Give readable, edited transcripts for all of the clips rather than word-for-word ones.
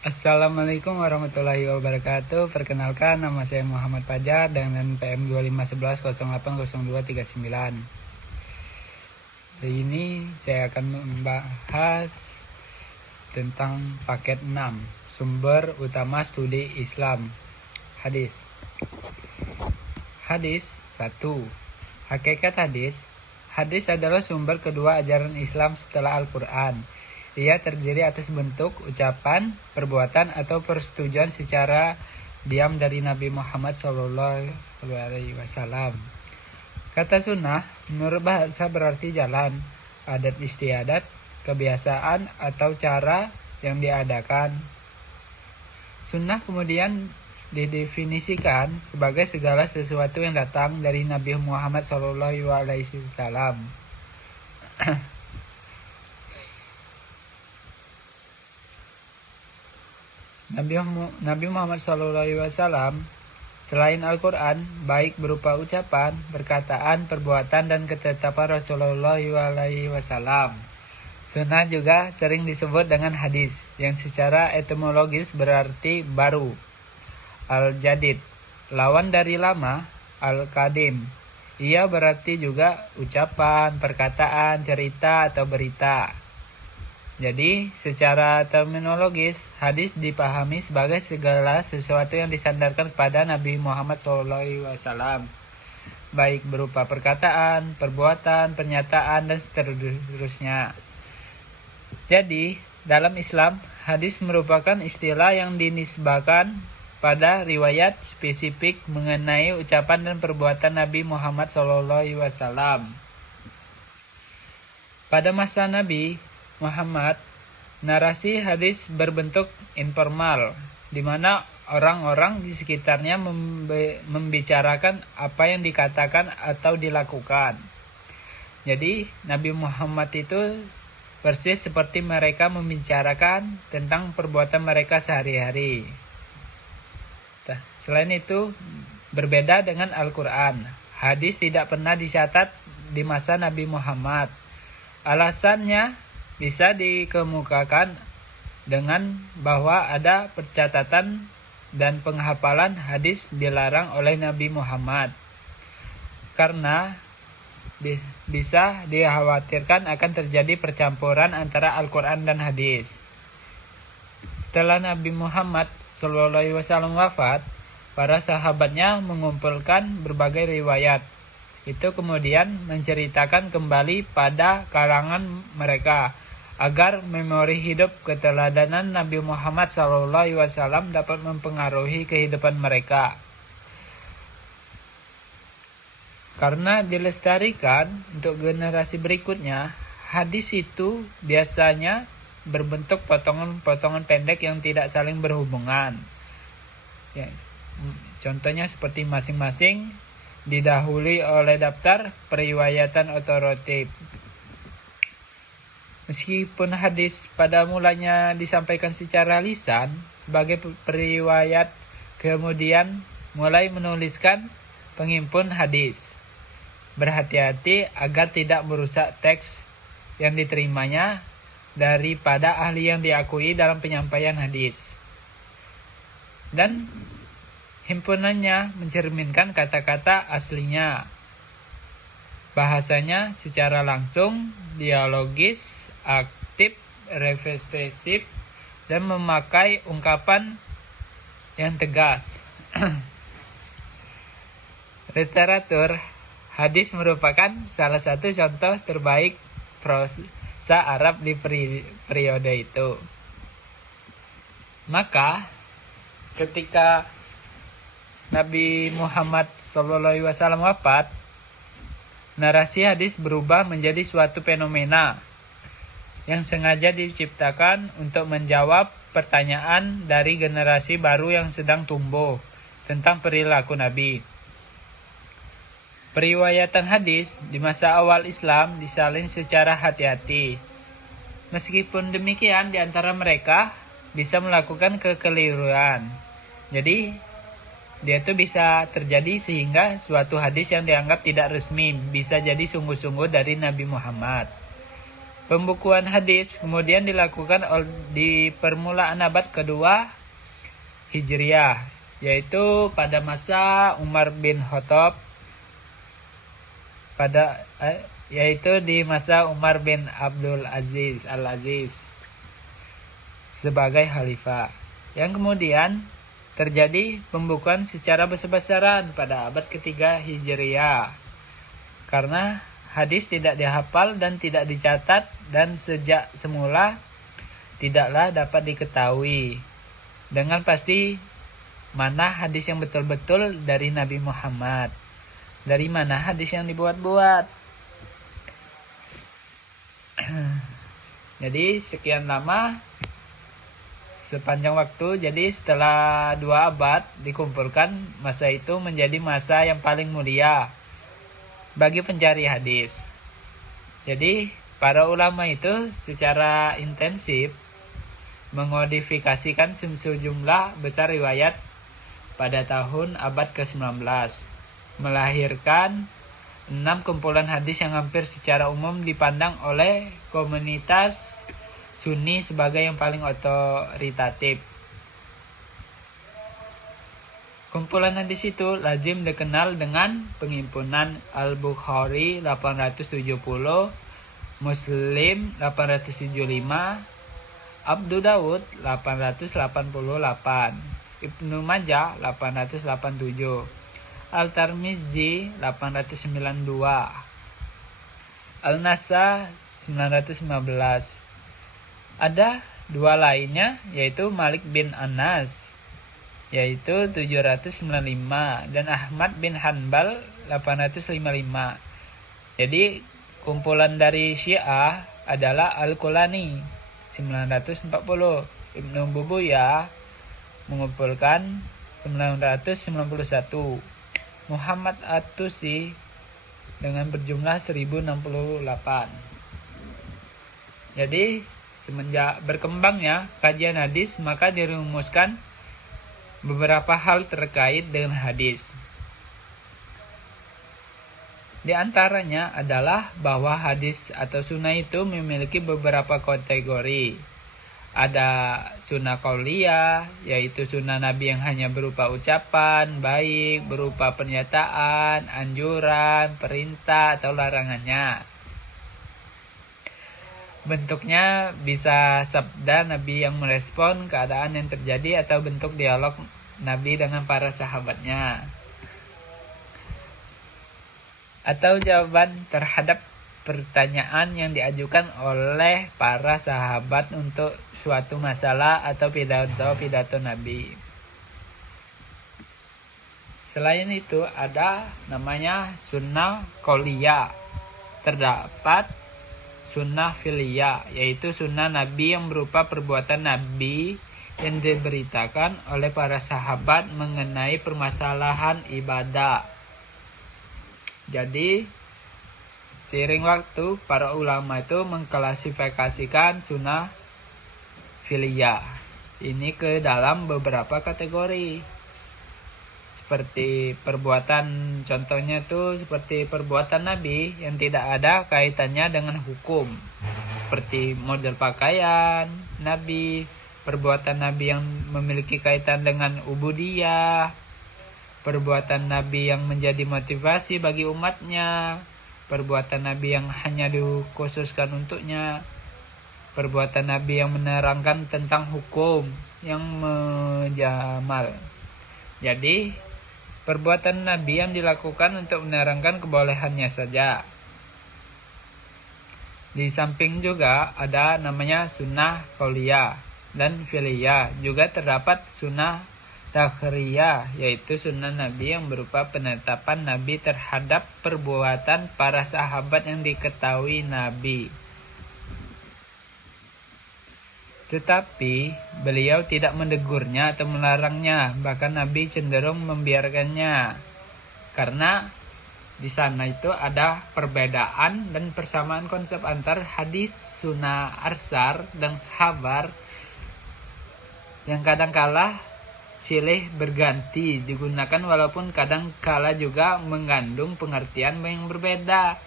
Assalamualaikum warahmatullahi wabarakatuh. Perkenalkan, nama saya Muhammad Fajar dengan PM 2511080239. Hari ini saya akan membahas tentang paket 6, sumber utama studi Islam. Hadis. Hadis 1. Hakikat hadis. Hadis adalah sumber kedua ajaran Islam setelah Al-Quran. Ia terdiri atas bentuk, ucapan, perbuatan, atau persetujuan secara diam dari Nabi Muhammad SAW. Kata sunnah, menurut bahasa berarti jalan, adat istiadat, kebiasaan, atau cara yang diadakan. Sunnah kemudian didefinisikan sebagai segala sesuatu yang datang dari Nabi Muhammad SAW. Nabi Muhammad SAW selain Al-Quran, baik berupa ucapan, perkataan, perbuatan, dan ketetapan Rasulullah SAW. Sunnah juga sering disebut dengan hadis, yang secara etimologis berarti baru. Al-Jadid, lawan dari lama, Al-Qadim. Ia berarti juga ucapan, perkataan, cerita, atau berita. Jadi, secara terminologis, hadis dipahami sebagai segala sesuatu yang disandarkan kepada Nabi Muhammad SAW, baik berupa perkataan, perbuatan, pernyataan, dan seterusnya. Jadi, dalam Islam, hadis merupakan istilah yang dinisbahkan pada riwayat spesifik mengenai ucapan dan perbuatan Nabi Muhammad SAW. Pada masa Nabi Muhammad, narasi hadis berbentuk informal, di mana orang-orang di sekitarnya membicarakan apa yang dikatakan atau dilakukan. Jadi, Nabi Muhammad itu persis seperti mereka membicarakan tentang perbuatan mereka sehari-hari. Selain itu, berbeda dengan Al-Quran, hadis tidak pernah dicatat di masa Nabi Muhammad. Alasannya bisa dikemukakan dengan bahwa ada percatatan dan penghafalan hadis dilarang oleh Nabi Muhammad, karena bisa dikhawatirkan akan terjadi percampuran antara Al-Quran dan hadis. Setelah Nabi Muhammad SAW wafat, para sahabatnya mengumpulkan berbagai riwayat. Itu kemudian menceritakan kembali pada kalangan mereka, agar memori hidup keteladanan Nabi Muhammad SAW dapat mempengaruhi kehidupan mereka. Karena dilestarikan untuk generasi berikutnya, hadis itu biasanya berbentuk potongan-potongan pendek yang tidak saling berhubungan. Ya, contohnya seperti masing-masing didahului oleh daftar periwayatan otoratif. Meskipun hadis pada mulanya disampaikan secara lisan sebagai periwayat, kemudian mulai menuliskan pengimpun hadis. Berhati-hati agar tidak merusak teks yang diterimanya daripada ahli yang diakui dalam penyampaian hadis. Dan himpunannya mencerminkan kata-kata aslinya. Bahasanya secara langsung, dialogis, aktif, refleksif, dan memakai ungkapan yang tegas. Literatur hadis merupakan salah satu contoh terbaik prosa Arab di periode itu. Maka, ketika Nabi Muhammad SAW wafat, narasi hadis berubah menjadi suatu fenomena yang sengaja diciptakan untuk menjawab pertanyaan dari generasi baru yang sedang tumbuh tentang perilaku Nabi. Periwayatan hadis di masa awal Islam disalin secara hati-hati. Meskipun demikian, di antara mereka bisa melakukan kekeliruan. Jadi, dia itu bisa terjadi sehingga suatu hadis yang dianggap tidak resmi bisa jadi sungguh-sungguh dari Nabi Muhammad. Pembukuan hadis kemudian dilakukan di permulaan abad kedua Hijriah, yaitu pada masa Umar bin Khattab, yaitu di masa Umar bin Abdul Aziz Al-Aziz sebagai khalifah. Yang kemudian terjadi pembukuan secara besar-besaran pada abad ketiga Hijriah, karena hadis tidak dihafal dan tidak dicatat, dan sejak semula tidaklah dapat diketahui dengan pasti mana hadis yang betul-betul dari Nabi Muhammad, dari mana hadis yang dibuat-buat. Jadi sekian lama, sepanjang waktu, jadi setelah 2 abad dikumpulkan, masa itu menjadi masa yang paling mulia bagi pencari hadis. Jadi para ulama itu secara intensif mengodifikasikan sejumlah besar riwayat pada tahun abad ke-19, melahirkan 6 kumpulan hadis yang hampir secara umum dipandang oleh komunitas Sunni sebagai yang paling otoritatif. Kumpulan hadis itu lazim dikenal dengan penghimpunan Al-Bukhari 870, Muslim 875, Abu Dawud 888, Ibnu Majah 887, Al-Tirmizi 892, Al-Nasa 915. Ada 2 lainnya, yaitu Malik bin Anas yaitu 795 dan Ahmad bin Hanbal 855. Jadi kumpulan dari Syiah adalah Al-Qulani 940, Ibnu Bubuyah mengumpulkan 991, Muhammad At-Tusi dengan berjumlah 1068. Jadi semenjak berkembangnya kajian hadis, maka dirumuskan beberapa hal terkait dengan hadis. Di antaranya adalah bahwa hadis atau sunnah itu memiliki beberapa kategori. Ada sunnah qauliyah, yaitu sunnah Nabi yang hanya berupa ucapan baik, berupa pernyataan, anjuran, perintah, atau larangannya. Bentuknya bisa sabda Nabi yang merespon keadaan yang terjadi, atau bentuk dialog Nabi dengan para sahabatnya, atau jawaban terhadap pertanyaan yang diajukan oleh para sahabat untuk suatu masalah atau pidato Nabi. Selain itu ada namanya sunnah qauliyah. Terdapat sunnah fi'liyah, yaitu sunnah Nabi yang berupa perbuatan Nabi yang diberitakan oleh para sahabat mengenai permasalahan ibadah. Jadi seiring waktu, para ulama itu mengklasifikasikan sunnah fi'liyah ini ke dalam beberapa kategori. Seperti perbuatan, contohnya itu seperti perbuatan Nabi yang tidak ada kaitannya dengan hukum, seperti model pakaian Nabi, perbuatan Nabi yang memiliki kaitan dengan ubudiyah, perbuatan Nabi yang menjadi motivasi bagi umatnya, perbuatan Nabi yang hanya dikhususkan untuknya, perbuatan Nabi yang menerangkan tentang hukum yang menjamal. Jadi perbuatan Nabi yang dilakukan untuk menerangkan kebolehannya saja. Di samping juga ada namanya sunnah qauliyah dan fi'liyah. Juga terdapat sunnah takhriyah, yaitu sunnah Nabi yang berupa penetapan Nabi terhadap perbuatan para sahabat yang diketahui Nabi. Tetapi beliau tidak mendegurnya atau melarangnya, bahkan Nabi cenderung membiarkannya. Karena di sana itu ada perbedaan dan persamaan konsep antar hadis, sunnah arsar, dan khabar yang kadang-kala silih berganti digunakan, walaupun kadang-kala juga mengandung pengertian yang berbeda.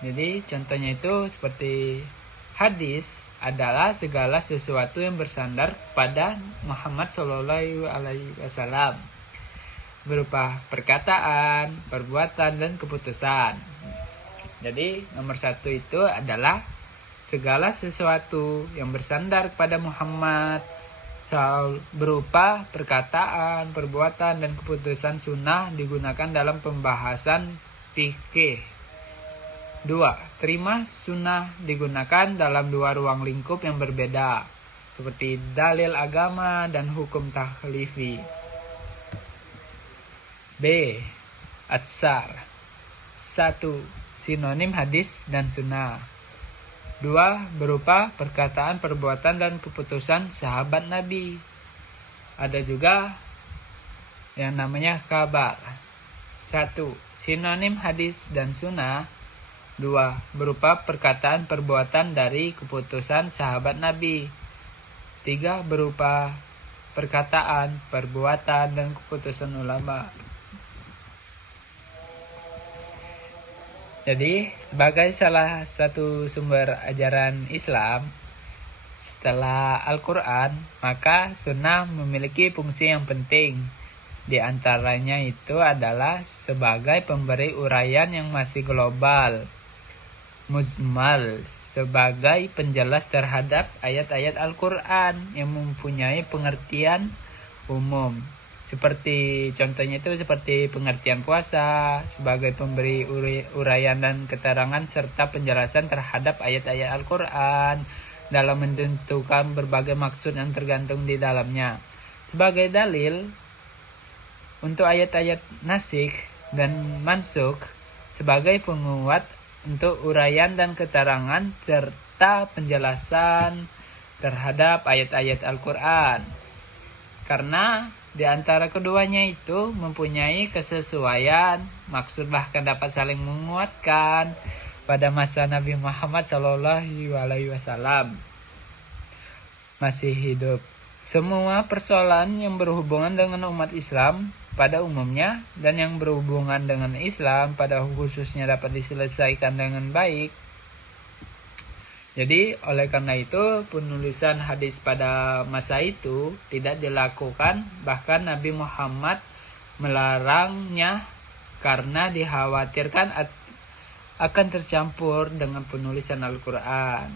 Jadi contohnya itu seperti hadis adalah segala sesuatu yang bersandar pada Muhammad Shallallahu Alaihi Wasallam berupa perkataan, perbuatan, dan keputusan. Jadi nomor satu itu adalah segala sesuatu yang bersandar pada Muhammad berupa perkataan, perbuatan, dan keputusan sunnah digunakan dalam pembahasan fikih. 2. Terima sunnah digunakan dalam dua ruang lingkup yang berbeda, seperti dalil agama dan hukum takhlifi. B. Atsar. 1. Sinonim hadis dan sunnah. 2. Berupa perkataan, perbuatan, dan keputusan sahabat Nabi. Ada juga yang namanya kabar. 1. Sinonim hadis dan sunnah. 2. Berupa perkataan, perbuatan dari keputusan sahabat Nabi. 3. Berupa perkataan, perbuatan, dan keputusan ulama. Jadi, sebagai salah satu sumber ajaran Islam, setelah Al-Quran, maka sunnah memiliki fungsi yang penting. Di antaranya itu adalah sebagai pemberi uraian yang masih global, muzmal, sebagai penjelas terhadap ayat-ayat Al-Quran yang mempunyai pengertian umum. Seperti contohnya itu seperti pengertian puasa, sebagai pemberi uraian dan keterangan serta penjelasan terhadap ayat-ayat Al-Quran dalam menentukan berbagai maksud yang tergantung di dalamnya. Sebagai dalil untuk ayat-ayat nasikh dan mansukh, sebagai penguat untuk uraian dan keterangan serta penjelasan terhadap ayat-ayat Al-Quran. Karena di antara keduanya itu mempunyai kesesuaian, maksud bahkan dapat saling menguatkan pada masa Nabi Muhammad SAW masih hidup. Semua persoalan yang berhubungan dengan umat Islam pada umumnya dan yang berhubungan dengan Islam pada khususnya dapat diselesaikan dengan baik. Jadi oleh karena itu penulisan hadis pada masa itu tidak dilakukan, bahkan Nabi Muhammad melarangnya karena dikhawatirkan akan tercampur dengan penulisan Al-Quran.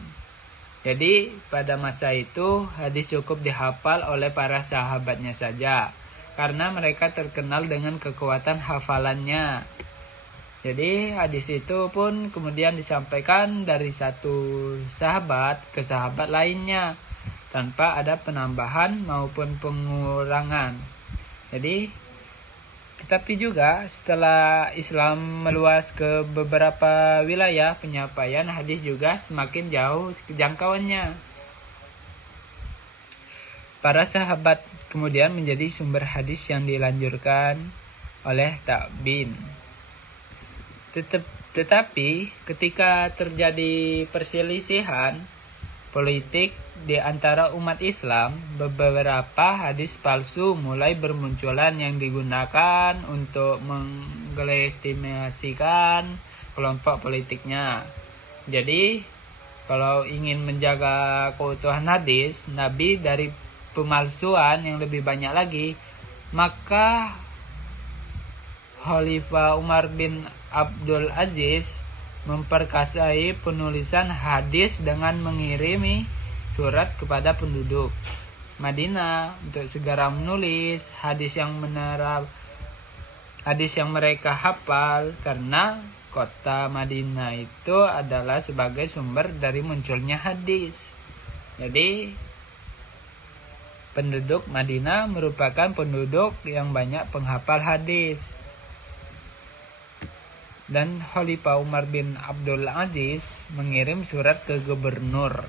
Jadi pada masa itu hadis cukup dihafal oleh para sahabatnya saja, karena mereka terkenal dengan kekuatan hafalannya. Jadi hadis itu pun kemudian disampaikan dari satu sahabat ke sahabat lainnya tanpa ada penambahan maupun pengurangan. Jadi tetapi juga setelah Islam meluas ke beberapa wilayah, penyampaian hadis juga semakin jauh jangkauannya. Para sahabat kemudian menjadi sumber hadis yang dilanjurkan oleh tabi'in. Tetapi ketika terjadi perselisihan politik di antara umat Islam, beberapa hadis palsu mulai bermunculan yang digunakan untuk melegitimasikan kelompok politiknya. Jadi, kalau ingin menjaga keutuhan hadis Nabi dari pemalsuan yang lebih banyak lagi, maka Khalifah Umar bin Abdul Aziz memperkasai penulisan hadis dengan mengirimi surat kepada penduduk Madinah untuk segera menulis hadis yang mereka hafal, karena kota Madinah itu adalah sebagai sumber dari munculnya hadis. Jadi penduduk Madinah merupakan penduduk yang banyak penghafal hadis. Dan Khalifah Umar bin Abdul Aziz mengirim surat ke gubernur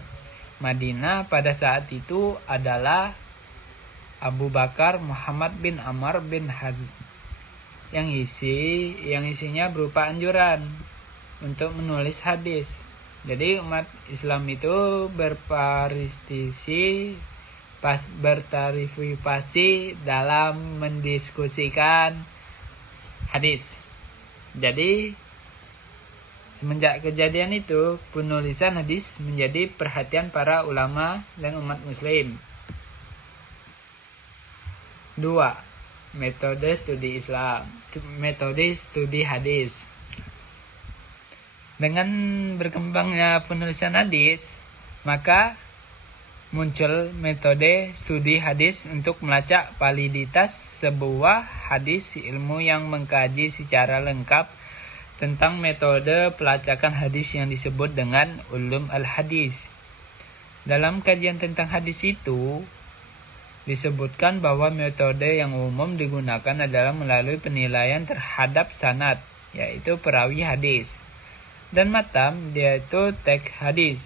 Madinah pada saat itu adalah Abu Bakar Muhammad bin Amr bin Hazm, yang isinya berupa anjuran untuk menulis hadis. Jadi umat Islam itu berpartisipasi dalam mendiskusikan hadis. Jadi Semenjak kejadian itu, penulisan hadis menjadi perhatian para ulama dan umat muslim. 2. Metode studi Islam. Metode studi hadis. Dengan berkembangnya penulisan hadis, maka muncul metode studi hadis untuk melacak validitas sebuah hadis, ilmu yang mengkaji secara lengkap tentang metode pelacakan hadis yang disebut dengan ulum al-hadis. Dalam kajian tentang hadis itu, disebutkan bahwa metode yang umum digunakan adalah melalui penilaian terhadap sanad, yaitu perawi hadis, dan matan, yaitu teks hadis.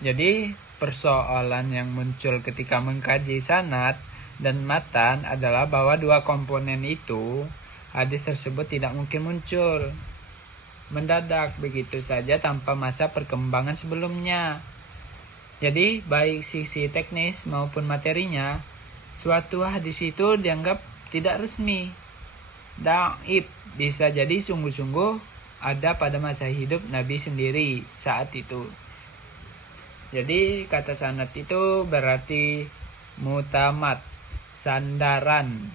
Jadi persoalan yang muncul ketika mengkaji sanad dan matan adalah bahwa dua komponen itu, hadis tersebut tidak mungkin muncul mendadak begitu saja tanpa masa perkembangan sebelumnya. Jadi baik sisi teknis maupun materinya, suatu hadis itu dianggap tidak resmi, dhaif, bisa jadi sungguh-sungguh ada pada masa hidup Nabi sendiri saat itu. Jadi kata sanad itu berarti mutamad, sandaran,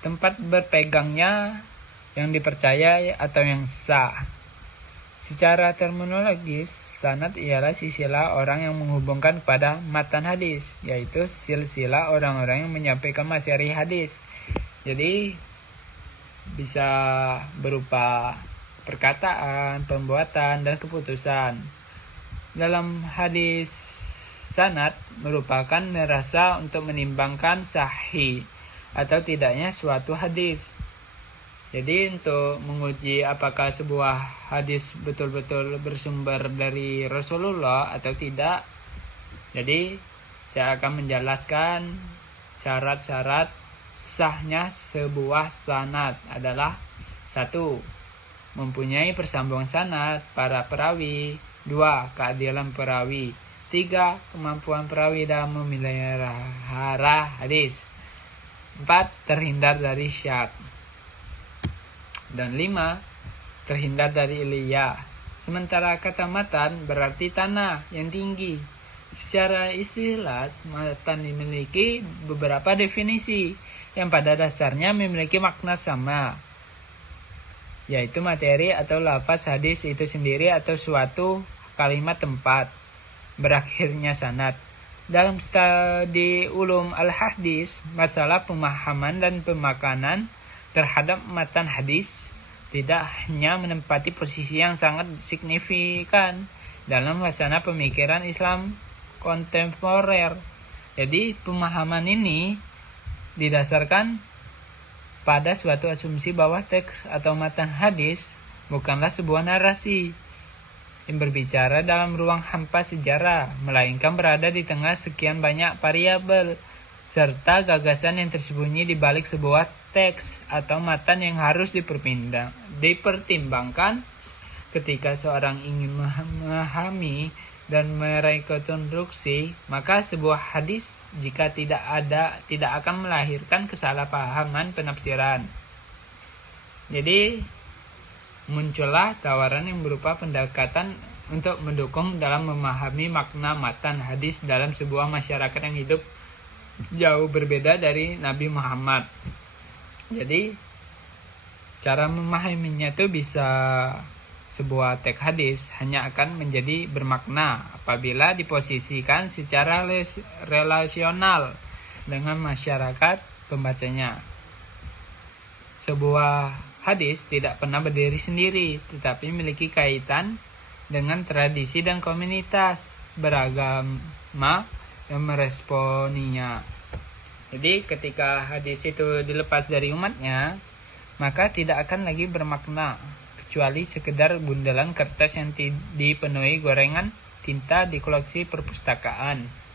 tempat berpegangnya yang dipercaya atau yang sah. Secara terminologis, sanad ialah silsilah orang yang menghubungkan pada matan hadis, yaitu silsilah orang-orang yang menyampaikan materi hadis. Jadi bisa berupa perkataan, pembuatan, dan keputusan. Dalam hadis, sanad merupakan merasa untuk menimbangkan sahih atau tidaknya suatu hadis. Jadi untuk menguji apakah sebuah hadis betul-betul bersumber dari Rasulullah atau tidak, jadi saya akan menjelaskan syarat-syarat sahnya sebuah sanad adalah: 1. Mempunyai persambungan sanad para perawi. 2. Keadilan perawi. 3. Kemampuan perawi dalam memelihara hadis. 4. Terhindar dari syak. Dan 5. Terhindar dari iliyah. Sementara kata matan berarti tanah yang tinggi. Secara istilah, matan memiliki beberapa definisi yang pada dasarnya memiliki makna sama, yaitu materi atau lafaz hadis itu sendiri atau suatu kalimat tempat berakhirnya sanad. Dalam studi ulum al-hadis, masalah pemahaman dan pemakanan terhadap matan hadis tidak hanya menempati posisi yang sangat signifikan dalam wacana pemikiran Islam kontemporer. Jadi pemahaman ini didasarkan pada suatu asumsi bahwa teks atau matan hadis bukanlah sebuah narasi yang berbicara dalam ruang hampa sejarah, melainkan berada di tengah sekian banyak variabel serta gagasan yang tersembunyi di balik sebuah teks atau matan yang harus dipertimbangkan ketika seorang ingin memahami dan merekonstruksi. Maka sebuah hadis jika tidak akan melahirkan kesalahpahaman penafsiran. Jadi muncullah tawaran yang berupa pendekatan untuk mendukung dalam memahami makna matan hadis dalam sebuah masyarakat yang hidup jauh berbeda dari Nabi Muhammad. Jadi cara memahaminya itu bisa sebuah teks hadis hanya akan menjadi bermakna apabila diposisikan secara relasional dengan masyarakat pembacanya. Sebuah hadis tidak pernah berdiri sendiri, tetapi memiliki kaitan dengan tradisi dan komunitas beragama yang meresponinya. Jadi ketika hadis itu dilepas dari umatnya, maka tidak akan lagi bermakna, kecuali sekedar bundelan kertas yang dipenuhi gorengan tinta di koleksi perpustakaan.